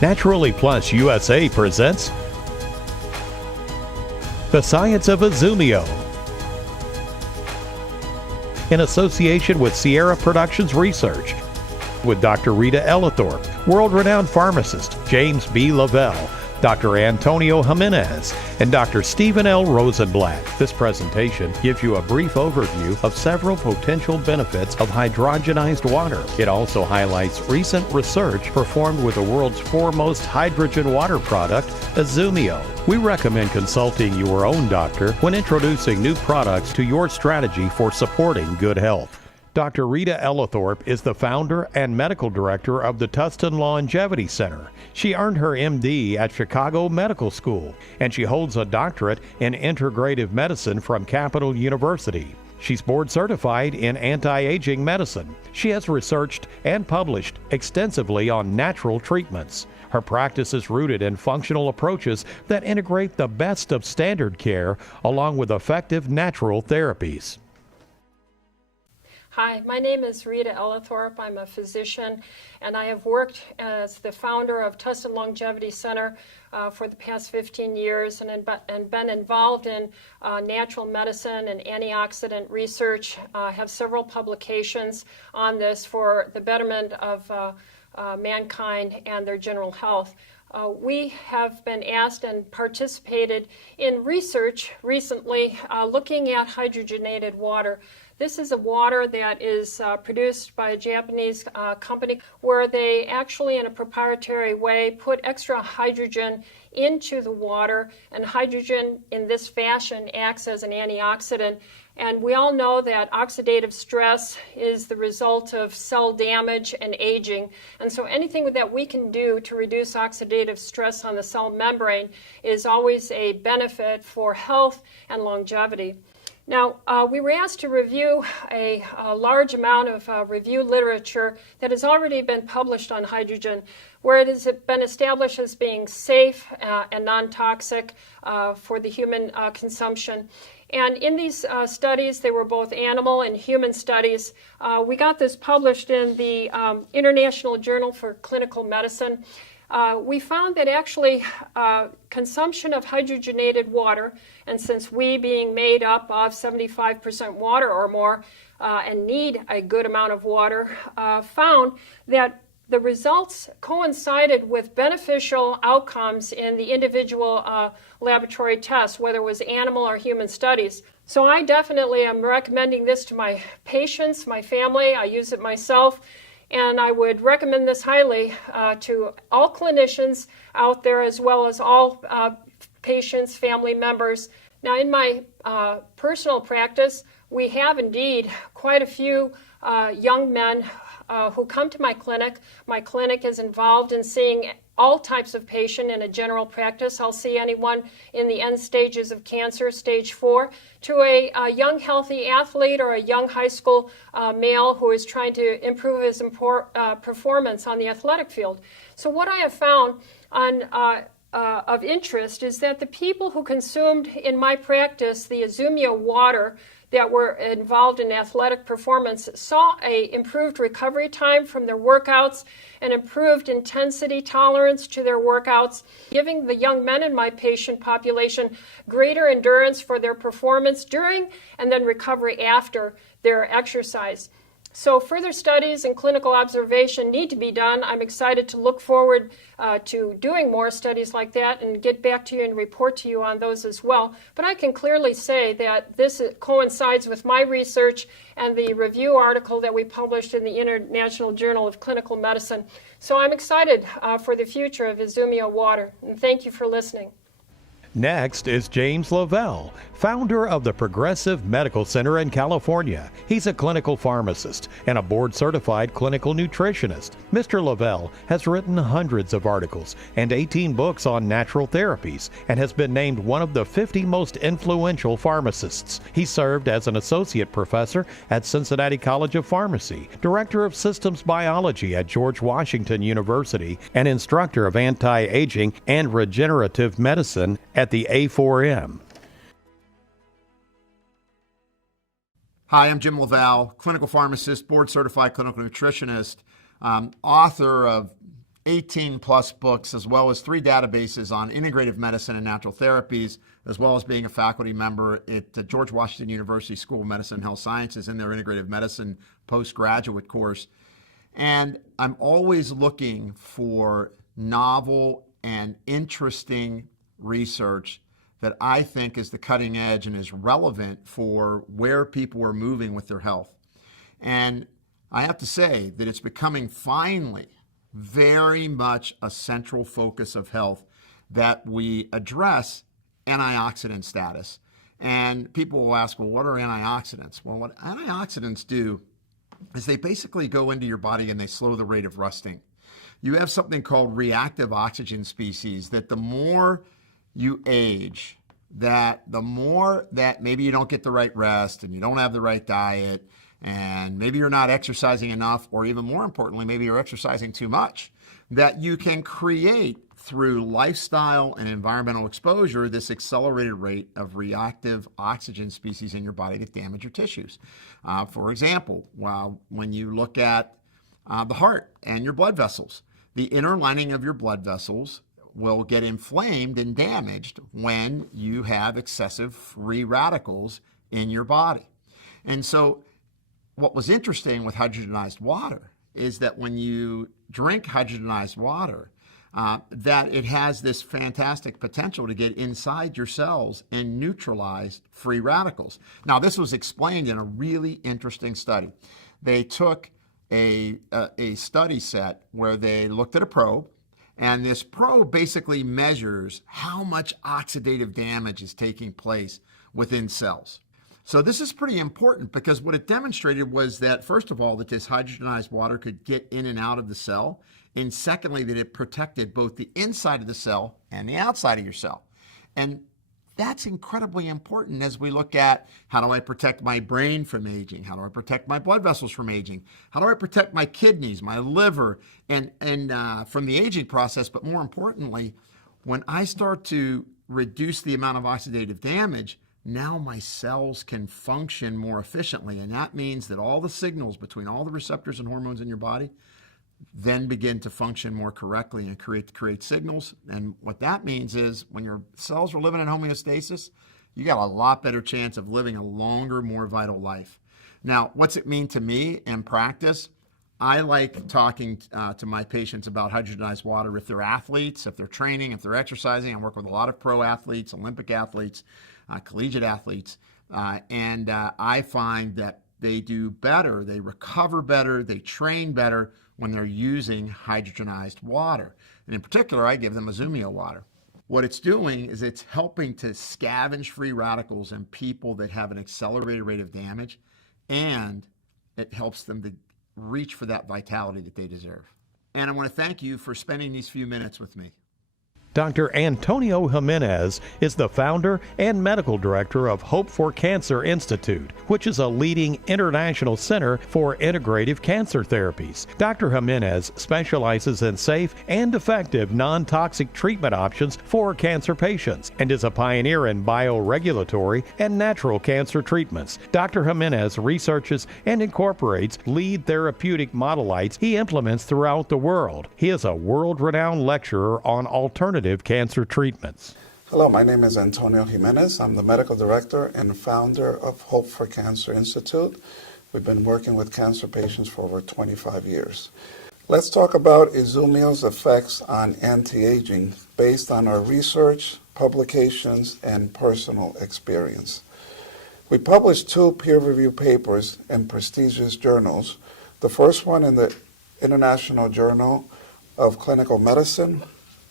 Naturally Plus USA presents The Science of Izumio in association with Sierra Productions Research with Dr. Rita Ellithorpe, world-renowned pharmacist James B. Lavelle, Dr. Antonio Jimenez, and Dr. Stephen L. Rosenblatt. This presentation gives you a brief overview of several potential benefits of hydrogenized water. It also highlights recent research performed with the world's foremost hydrogen water product, Izumio. We recommend consulting your own doctor when introducing new products to your strategy for supporting good health. Dr. Rita Ellithorpe is the founder and medical director of the Tustin Longevity Center. She earned her MD at Chicago Medical School, and she holds a doctorate in integrative medicine from Capital University. She's board certified in anti-aging medicine. She has researched and published extensively on natural treatments. Her practice is rooted in functional approaches that integrate the best of standard care along with effective natural therapies. Hi, my name is Rita Ellithorpe. I'm a physician, and I have worked as the founder of Tustin Longevity Center for the past 15 years and been involved in natural medicine and antioxidant research. I have several publications on this for the betterment of mankind and their general health. We have been asked and participated in research recently looking at hydrogenated water. This is a water that is produced by a Japanese company where they actually, in a proprietary way, put extra hydrogen into the water, and hydrogen in this fashion acts as an antioxidant. And we all know that oxidative stress is the result of cell damage and aging. And so anything that we can do to reduce oxidative stress on the cell membrane is always a benefit for health and longevity. Now, we were asked to review a large amount of review literature that has already been published on hydrogen, where it has been established as being safe and non-toxic for the human consumption. And in these studies, they were both animal and human studies. We got this published in the International Journal for Clinical Medicine. We found that actually consumption of hydrogenated water, and since we being made up of 75% water or more and need a good amount of water, found that the results coincided with beneficial outcomes in the individual laboratory tests, whether it was animal or human studies. So I definitely am recommending this to my patients, my family. I use it myself. And I would recommend this highly to all clinicians out there, as well as all patients, family members. Now, in my personal practice, we have indeed quite a few young men who come to my clinic. My clinic is involved in seeing all types of patient in a general practice. I'll see anyone in the end stages of cancer, stage 4, to a young healthy athlete or a young high school male who is trying to improve his performance on the athletic field. So what I have found of interest is that the people who consumed in my practice the Izumio water that were involved in athletic performance saw a improved recovery time from their workouts and improved intensity tolerance to their workouts, giving the young men in my patient population greater endurance for their performance during and then recovery after their exercise. So further studies and clinical observation need to be done. I'm excited to look forward to doing more studies like that and get back to you and report to you on those as well. But I can clearly say that this coincides with my research and the review article that we published in the International Journal of Clinical Medicine. So I'm excited for the future of Izumio water, and thank you for listening. Next is James Lavelle, founder of the Progressive Medical Center in California. He's a clinical pharmacist and a board-certified clinical nutritionist. Mr. Lavelle has written hundreds of articles and 18 books on natural therapies and has been named one of the 50 most influential pharmacists. He served as an associate professor at Cincinnati College of Pharmacy, director of systems biology at George Washington University, and instructor of anti-aging and regenerative medicine at the A4M. Hi, I'm Jim Lavelle, clinical pharmacist, board-certified clinical nutritionist, author of 18 plus books, as well as 3 databases on integrative medicine and natural therapies, as well as being a faculty member at the George Washington University School of Medicine and Health Sciences in their integrative medicine postgraduate course. And I'm always looking for novel and interesting research that I think is the cutting edge and is relevant for where people are moving with their health. And I have to say that it's becoming finally very much a central focus of health that we address antioxidant status. And people will ask, well, what are antioxidants? Well, what antioxidants do is they basically go into your body and they slow the rate of rusting. You have something called reactive oxygen species that the more you age, that the more that maybe you don't get the right rest and you don't have the right diet, and maybe you're not exercising enough, or even more importantly, maybe you're exercising too much, that you can create through lifestyle and environmental exposure this accelerated rate of reactive oxygen species in your body that damage your tissues. For example, when you look at the heart and your blood vessels, the inner lining of your blood vessels will get inflamed and damaged when you have excessive free radicals in your body. And so what was interesting with hydrogenized water is that when you drink hydrogenized water, that it has this fantastic potential to get inside your cells and neutralize free radicals. Now, this was explained in a really interesting study. They took a study set where they looked at a probe, and this probe basically measures how much oxidative damage is taking place within cells. So this is pretty important because what it demonstrated was that, first of all, that this hydrogenized water could get in and out of the cell, and secondly, that it protected both the inside of the cell and the outside of your cell. And that's incredibly important as we look at, how do I protect my brain from aging? How do I protect my blood vessels from aging? How do I protect my kidneys, my liver, and from the aging process? But more importantly, when I start to reduce the amount of oxidative damage, now my cells can function more efficiently. And that means that all the signals between all the receptors and hormones in your body then begin to function more correctly and create signals. And what that means is when your cells are living in homeostasis, you got a lot better chance of living a longer, more vital life. Now, what's it mean to me in practice? I like talking to my patients about hydrogenized water if they're athletes, if they're training, if they're exercising. I work with a lot of pro athletes, Olympic athletes, collegiate athletes, and I find that they do better, they recover better, they train better when they're using hydrogenized water. And in particular, I give them Izumio water. What it's doing is it's helping to scavenge free radicals in people that have an accelerated rate of damage, and it helps them to reach for that vitality that they deserve. And I want to thank you for spending these few minutes with me. Dr. Antonio Jimenez is the founder and medical director of Hope for Cancer Institute, which is a leading international center for integrative cancer therapies. Dr. Jimenez specializes in safe and effective non-toxic treatment options for cancer patients and is a pioneer in bioregulatory and natural cancer treatments. Dr. Jimenez researches and incorporates lead therapeutic modalites he implements throughout the world. He is a world-renowned lecturer on alternative cancer treatments. Hello, my name is Antonio Jimenez. I'm the medical director and founder of Hope for Cancer Institute. We've been working with cancer patients for over 25 years. Let's talk about Izumio's effects on anti-aging based on our research, publications, and personal experience. We published 2 peer-reviewed papers in prestigious journals. The first one in the International Journal of Clinical Medicine,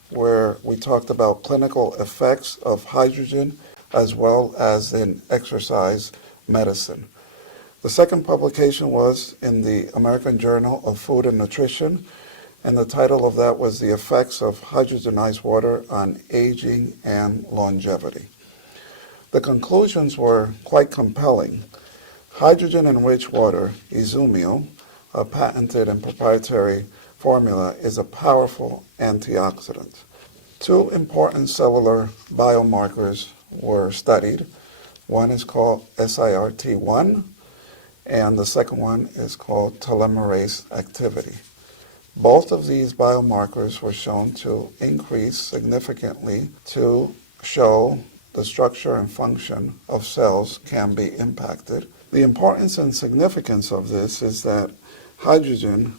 where we talked about clinical effects of hydrogen as well as in exercise medicine. The second publication was in the American Journal of Food and Nutrition, and the title of that was The Effects of Hydrogenized Water on Aging and Longevity. The conclusions were quite compelling. Hydrogen-enriched water, Izumio, a patented and proprietary formula, is a powerful antioxidant. 2 important cellular biomarkers were studied. One is called SIRT1, and the second one is called telomerase activity. Both of these biomarkers were shown to increase significantly to show the structure and function of cells can be impacted. The importance and significance of this is that hydrogen,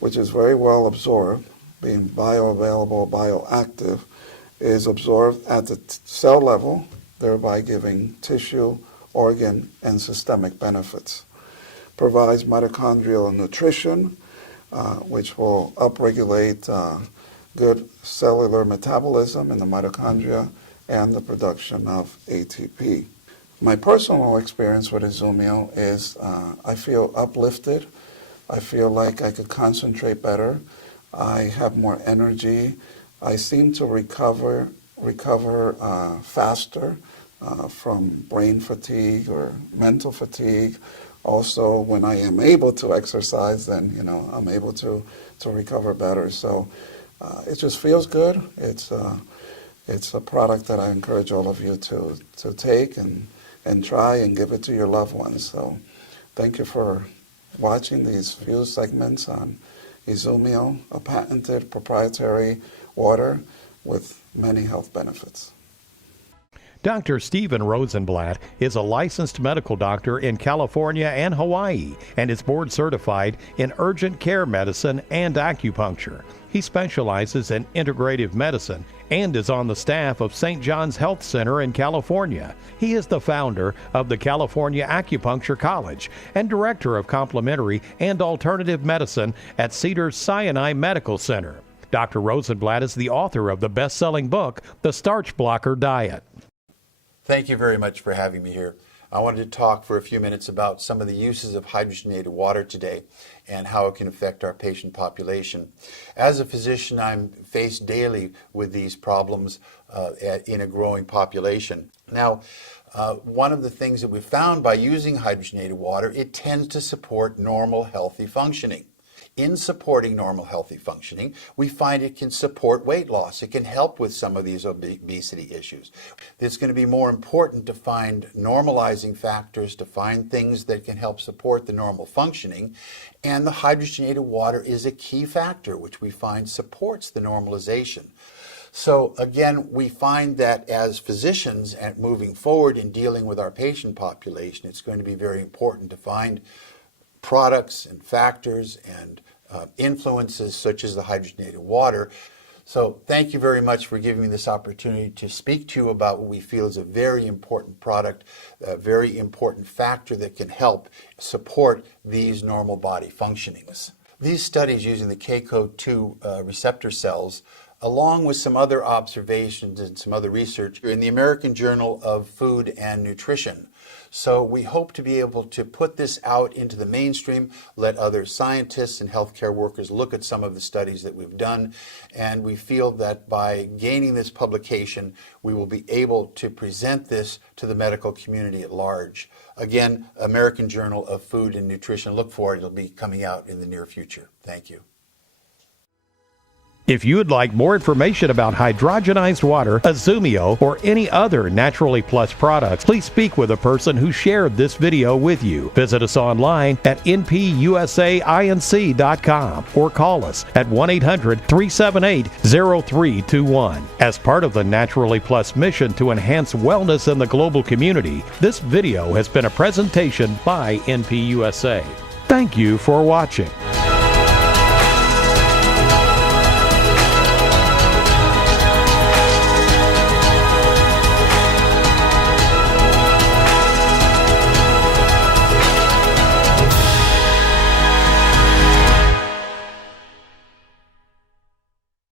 which is very well absorbed, being bioavailable, bioactive, is absorbed at the cell level, thereby giving tissue, organ, and systemic benefits. Provides mitochondrial nutrition, which will upregulate good cellular metabolism in the mitochondria and the production of ATP. My personal experience with Izumio is I feel uplifted. I feel like I could concentrate better. I have more energy. I seem to recover faster from brain fatigue or mental fatigue. Also, when I am able to exercise, then I'm able to recover better. So it just feels good. It's a product that I encourage all of you to take and try and give it to your loved ones. So thank you for watching these few segments on Izumio, a patented proprietary water with many health benefits. Dr. Steven Rosenblatt is a licensed medical doctor in California and Hawaii and is board certified in urgent care medicine and acupuncture. He specializes in integrative medicine and is on the staff of St. John's Health Center in California. He is the founder of the California Acupuncture College and director of complementary and alternative medicine at Cedars-Sinai Medical Center. Dr. Rosenblatt is the author of the best-selling book, The Starch Blocker Diet. Thank you very much for having me here. I wanted to talk for a few minutes about some of the uses of hydrogenated water today and how it can affect our patient population. As a physician, I'm faced daily with these problems in a growing population. Now, one of the things that we've found by using hydrogenated water, it tends to support normal, healthy functioning. In supporting normal healthy functioning, we find it can support weight loss. It can help with some of these obesity issues. It's going to be more important to find normalizing factors, to find things that can help support the normal functioning. And the hydrogenated water is a key factor, which we find supports the normalization. So again, we find that as physicians and moving forward in dealing with our patient population, it's going to be very important to find products and factors and influences such as the hydrogenated water. So thank you very much for giving me this opportunity to speak to you about what we feel is a very important product, a very important factor that can help support these normal body functionings. These studies using the KCO2 receptor cells, along with some other observations and some other research, are in the American Journal of Food and Nutrition. So we hope to be able to put this out into the mainstream, let other scientists and healthcare workers look at some of the studies that we've done, and we feel that by gaining this publication, we will be able to present this to the medical community at large. Again, American Journal of Food and Nutrition. Look for it. It'll be coming out in the near future. Thank you. If you would like more information about hydrogenized water, Izumio, or any other Naturally Plus products, please speak with a person who shared this video with you. Visit us online at npusainc.com or call us at 1-800-378-0321. As part of the Naturally Plus mission to enhance wellness in the global community, this video has been a presentation by NPUSA. Thank you for watching.